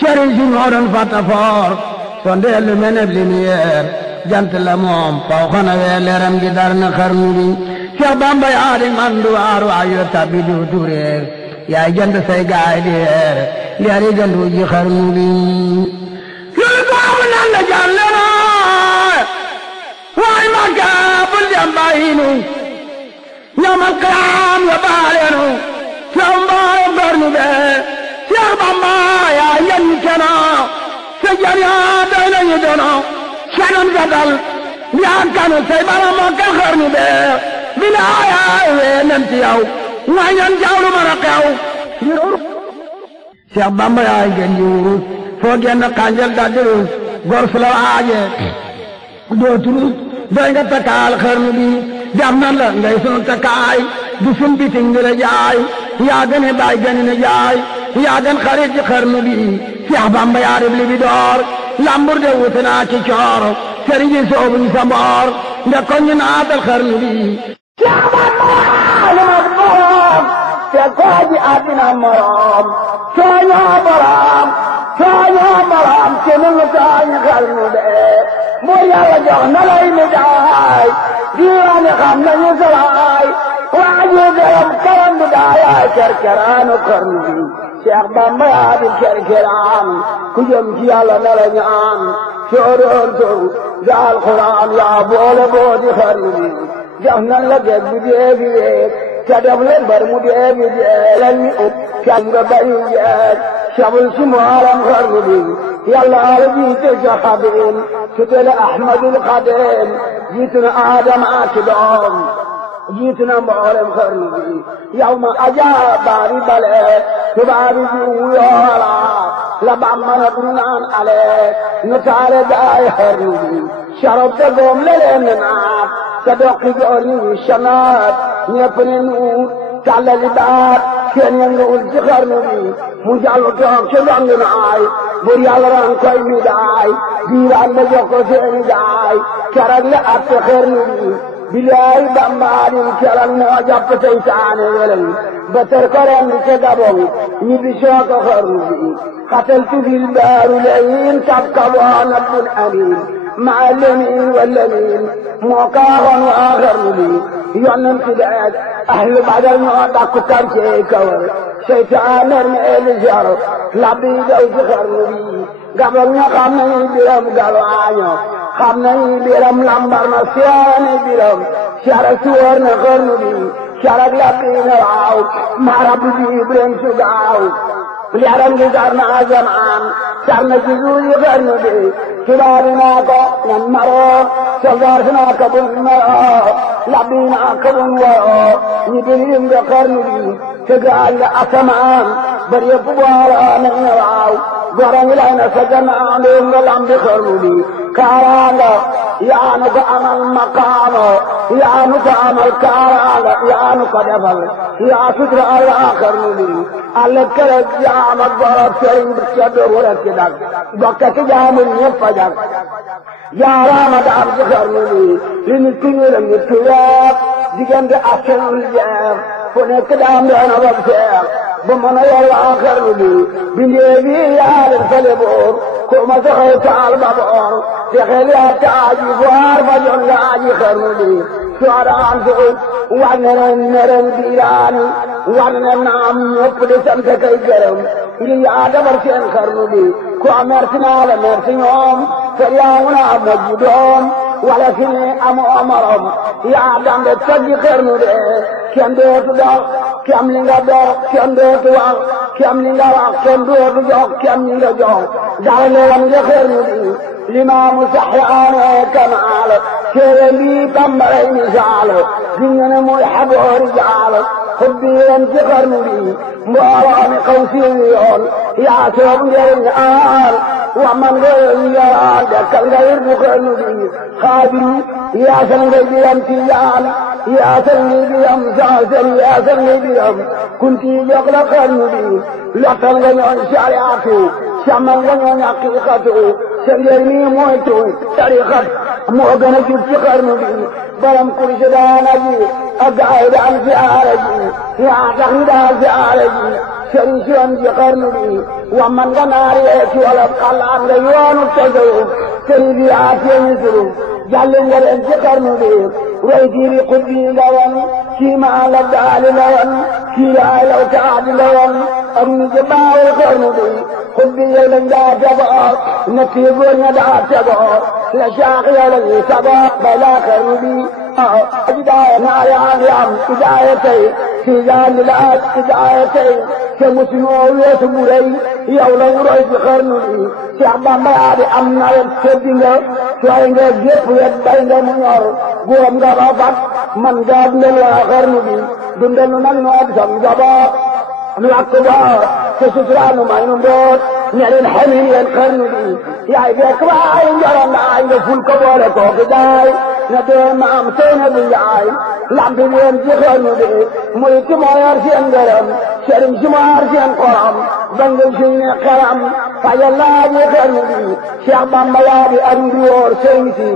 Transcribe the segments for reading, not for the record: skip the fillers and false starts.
sëriñ si ñoo doon fatafoor sondeel lu mel ne lumière jant la moom faw xana wee leeram gi dar na xarnu bi Seex Bamba yaa di man du waar waayu tabbi du tureer yaay jënd say gaay di yeer leeri gëndu ji xarnu bi loolu baabu nan la jàlle na waay Makka bul dem bàyyi nu ñamal qiyaam ya baaleenu Seex mbaayo xarnu bee Seex Bamba yaa yan keno sa jar yaa doy nañu dono sanon gadal yaa kanu say bala Makka xarnu bee bilaay wee nan ci yow waay ñan jawlu mën a xew Seex Bamba yaay gën ji wurus foo genn xànjal da durus gor su la waaje doo turus doy nga takkaal xarnu bi jam nan la ngay sunu takkaay du sun biting di la jaay yaa gën a baay gën a jaay yaa gën xarit ci xarnu bi Seex Bamba yaa rib li bi door lambur de wuute naa ci coor sëriñ bi soobuñ sa mboor nde ko ñu naatal xarnu bi Seex Bamba li ma borom te koo ji àddina morom sooñoo borom te nunu tooñ xarnu de mbur Yàlla jox na lay mi daay diiwaani xam nañu salaay waaji gërëm karam bi daayaay kerkeraanu xarnu bi Seex Bamba yaa di kerkeraan ku jëm ci Yàlla na la ñaan sooroon sow ga alxuraan yaa boole boo di xarnu bi jox nan la géej bu deebi week te def leen bar mu deebi jeeg leen ñu ut can nga bayu jeeg sabul si moolam xarnu bi Yàlla ala jiite sa xadim tutele Ahmadul Xadim jiitu na Aadama ak doom jiitu na mboolem xarnu bi yow ma ajaab baari bale tubaabi ji wuyoola la Bamba na du naan ale nu taale daay xarnu bi sharab te goom le leen naat te doqi joor ni shanaat ñepp ne nuut tàllali baat kenn yënguwul ci xarnu bi mu jàllu toog ci ndong naay bur Yàlla ran koy mi daay diiraan la jox ko seeni daay keroog la atte xarnu bi bilaay Bamba dim keroog moo jàpp seytaane welen ba tër ko ren di ca Gabon ñi bi soo ko xarnu bi xataltu fil baaru layin tabkaboo nabbul amin maa lemin walamin moo kaaxoon waa xarnu bi yonent ci deeg ahlu Badar ñoo dakku quartier kawar seytaane mi eli jaro labbi daw ci xarnu bi Gabon ña xam nañu biram galwaaño xam nañu biram lambar na seeni biram carak suwar na xarnu bi carak labbi na waaw marab bi biram su gaaw yaram gi sar na asamaan sar na ci suufi xarnu bi tubaabi naa ko nan maroo soldaar si naa ko bun maroo labbi naa ko bun waroo ñi birim de xarnu bi te gaal la asamaan bari yëpp booloo nañ ne waaw gorangi lay na sa gannaaw ndéem nga lambi xarnu bi kaaraanga yaanu ko amal maqaamo yaanu ko amal kaaraanga yaanu ko defal yaa sutura Allah xarnu bi alle kere jaam ak borop sëriñ bi ca doogu rek ci dag bokk ci jaamul ñëpp a jag jaaraama daam ci xarnu bi li nit ku ñu la nit ku weex diggante asenul jeex fu nekk daam doona bopp seex ba mën a yor waa xarnu bi bindee bi yaa leen fale boor ko ma soxee taal ba boor te xel yaa taaji foar ba jon laaji xarnu bi soodaan su wane ne ren biiraani wane naam ñëpp di sant kay gërëm ngir yaa defar seen xarnu bi ku merci naa la merci ñoom te yaa ngi naa mujj doom wala si ne amoo morom yaa dambe taggi xarnu de kenn dootu dox kem li nga dox kenn dootu wax kem li nga wax kenn dootu jox kem li nga jox dara leeram nga xarnu bi limaamu saxyaane kamaal téere bi bambaray misaal di ñu ne muy xaboori jaal xubbi leen ci xarnu bi mbooloo mi xaw siiwi yoon yaa soob njëriñ aar wa man nga yaraal dekkal nga wirdu xarnu bi xaadiru yaasal ngay biram tijaan yaasal ngay biram saasal yaasal ngay biram kunti jox la xarnu bi lottal nga ñooñ sariatu samal nga ñooñ haqiqatu sa njëriñ mi mooy tuuy tariqat moo gën a jub ci xarnu bi baram kursi daana ji ak gaay daan siyaare ji yaa tax ñu daan siyaare ji sëriñ si woon ci xarnu bi wa man nga naar yee ci wolof xalaat nga yoonu tasawuf sëriñ bi yaa teeñu suru jàll nga leen ci xarnu bi roy tiiri xuddi nga woon kii maa la daali nga woon kii laay law taadi nga woon ak ñu ci baawu xarnu bi xuddi yow lañ daa tegoo na tii góor ña daa tegoo la caax yow la ñuy sagoo bay laa xarnu bi hidaaya naa yaa ngi am hidaaya tey tiijaan la ak hidaaya tey te musuñoo weesu bu rëy yow la ñu roy ci xarnu bi Cheikh Bamba yaa di am nawet seddi nga sooy nga gépp wet bay nga mu ñor góob nga ba fat man nga dundal waa xarnu bi dundal nu nag noo di sam njaboot nu lakk ba te suturaa nu may nu mboot ne leen xamin yéen xarnu bi yaay fekk waay njoroon naay nga ful ko boole kooki daay na dee maam seyna bu njaay lampi leen ci xarnu bi muy ci moo yor seen ngërëm sëriñ si moo yor seen xorom bangal si ne xaram fajal laaji xarnu bi Cheikh Bamba yaa di aru di woor sëriñ si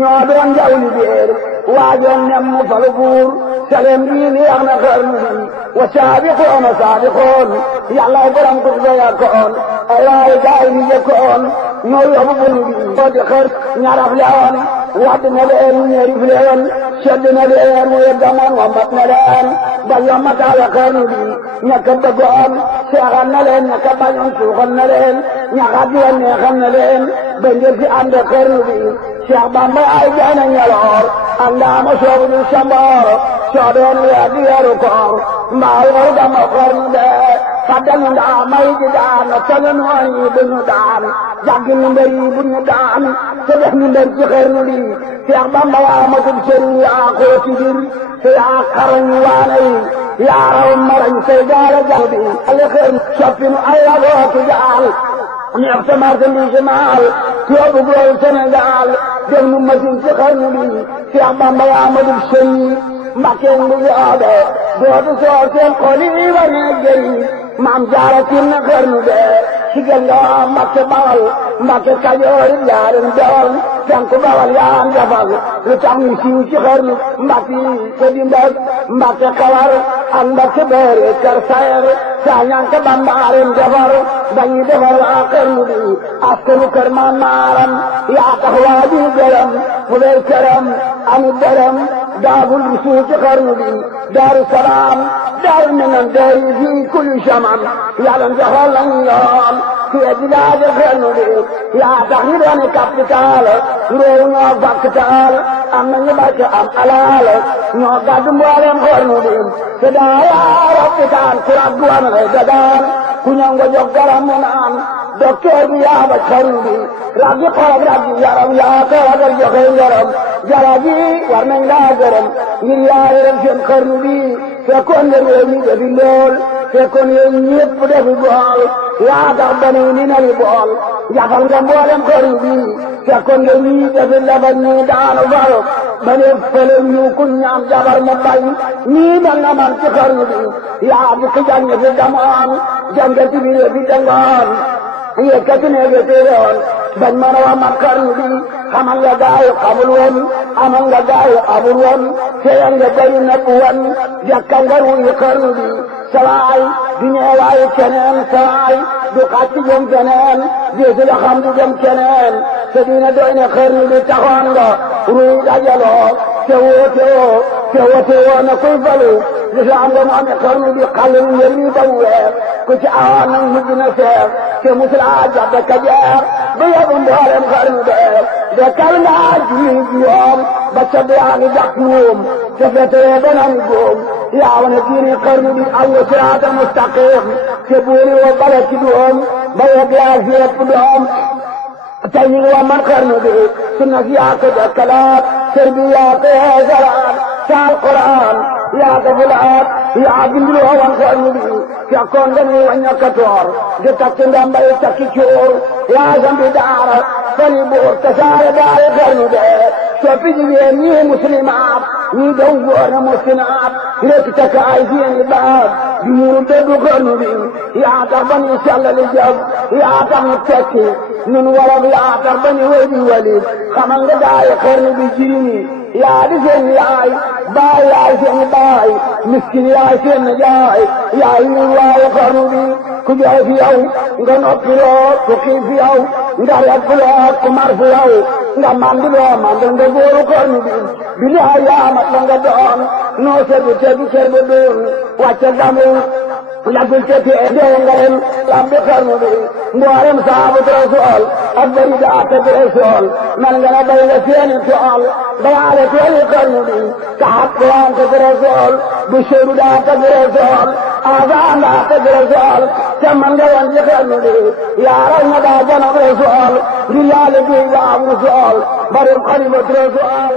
ñoo doon jawli béer waajoon nem mu falu buur salem bii li yax na xarnu bi wa saabiqoon a saabiqoon yàlla borom ko fa yakkoon ay waay gaay ni jëkkoon ñoo yóbbu bulu bi moo di xër ñaraf lewoon wadd na leen ñerif leen sedd na leen mu yeddamoon wambat na leen ba yommataale xarnu bi ñaka bëggoon seexal na leen ñaka bañoon suuxal na leen ñaka diwan neexal na leen ba ngir si ànd xarnu bi Cheikh Bamba ay jaana ñaloor andaama soobu du samboor soo doon weer di weeru koor mbaa weeru gama xarnu bee fàddanu ndaa may di daan tane noon yi bu ñu daan jàggi nu mbër yi bu ñu daan te def nu mbër ci xarnu bi Cheikh Bamba yaa matul sëriñ yaa xooti bir te yaa xarañ waane yi yaa raw marañ say gaala jal bi ale xër soppinu ay rabootu jaal ñeex sa marchandise maal yóbbu góor Sénégal def nu machine ci xarnu bi Cheikh Bamba yaa matul sëriñ Mbàkke ngu yoobe dootu soo seen xoli war na gëri maam jaara tin na xarnu bee sigal nga waa Mbàkke Bawal Mbàkke Kajoor yaarin dool Sanku Bawal yaan jafal lu tax ñu siiw ci xarnu Mbàkke te di mbag Mbàkke Kawar ak Mbàkke Bari Kër Sayer saa ñanka Bambaarin defar dañuy defar waa xarnu bi askanu kër maan maaram yaa tax waa di gërëm fu dee këram ami dërëm daagul bu suuf ci xarnu bi Daaru Salaam Daaru Minan Daaru fii kulli zaman yàlla joxal lañu yoon fii di daaje xarnu bi yaa tax ñu doon capital réew ñoo capital am nañu barke am alal ñoo gàddu mboolem xarnu bi te daa yaa rapitaan ku raggu am lay dadaan ku ñëw nga jox garam mu naan docteur bi yaa ba xarnu bi raggi xarab raggi yaram yaa ko ragal joxe ngaram jaraji war nañ laa gërëm ngir yaa yërëm seen xarnu bi fekkoon nga réew mi defi lool fekkoon yéen ñëpp defi bool yaa tax ba ni nali bool jafal nga mboolem xarnu bi fekkoon nga ñii defi labal ñii daanu fal ba ne fële ñu ku ñaan jabar mu bañ ñii mel na man ci xarnu bi yaa bu ko jàng fi damoon jàngati bi fi dangoon yëkkati ne fi téeroon bañ mën a wax mat xarnu bi xamal nga gaayu xamul woon amal nga gaayu amul woon teyan nga bari nëpp woon jàkka nga ruuyi xarnu bi sawaay di ñeewaayu keneen sawaay du xàcc jëm keneen deesu la xam du jëm keneen te dina doy ne xarnu bi taxoon nga ruuy dajaloo te woote woo na kuy falu lislaam nga mu amee xarnu bi xalil ngeen ni ba mu weex ku ci awoon nag mujj na seef te musulaa jàpp ka jeex ba yóbbu mboolem xarnu bee de kal ngaa julli juróom ba ca yaa ngi jàpp ñoom te fetee benam góom yaa wane diini xarnu bi aw siraata mustaqim te buuri wa bala ci doom ba yegg yaa fi yëpp doom tey ñu ngi waa man xarnu bi sunna si yaa ko dekkalaat sër bi yaa ko yeesalaat ca alquran yaa ko fulaat yaa bindiloo wan xarnu bi fekkoon nga ni waññakatoor di takki ndambay takki coor yaa sambi daara fali buur tasaare daari xarnu bee soppi jigéen ñii muslimaat ñii dow góor na muskinaat rek takk ay seeni baat di muuru dëddu xarnu bi yaa tax ba ni sellali jëf yaa tax ñu tekki nun wolof yaa tax ba ni wéy di walit xamal nga daayi xarnu bi jirimi yaa di seen yaay baay yaay seen baay miskin yaay seen jaay yaay yu waayu xarnu bi ku jooy fi yow nga noppi loo ku xiif fi yow nga yàgg loo ku mar fi yow nga mandi loo mandal nga góoru xarnu bi bilaay yaa mat la nga doon noo sedu tegu cer ba doon wàcce gamu yàggul ca tee dee nga ren lambi xarnu bi mboolem saabu rasool ak bari daa teg rasool man nga na bay nga seeni tool bayaale tooli xarnu bi kaat kuwaan teg rasool bu seeru daa teg rasool azaan daa teg rasool te man nga wan ci xarnu bi yaaral nga daa janab rasool ngir yàlla bi yaa am rasool bari xalimat rasool